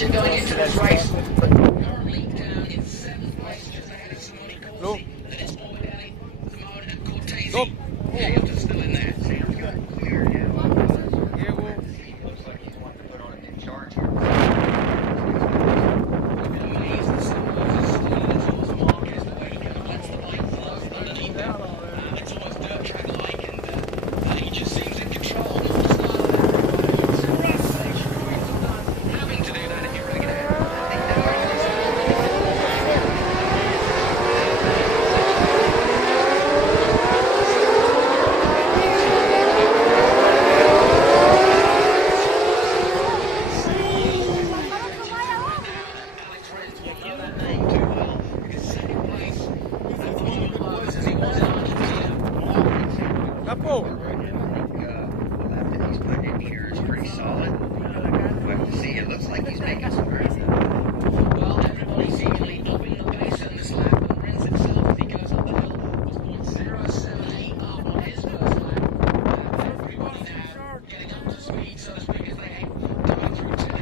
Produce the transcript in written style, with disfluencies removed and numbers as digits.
position going into this race. Currently down in 7th place, just ahead of Simone Corsi. And it's Morbidelli, Simone and Cortese. Yeah, you're just still in there. Sounds good. Clear, yeah. Yeah, well. Looks like he's wanting to put on a new charge here. You've been amazed that Simone is slowly the George Marquez the way he kind of lets the bike flow underneath him. It's almost dirt track-like, and he just seems in control. Not the start of that. Having to do that if you're going to get out. Capo. The lap that he's putting in here is pretty solid. We'll have to see. It looks like he's making some very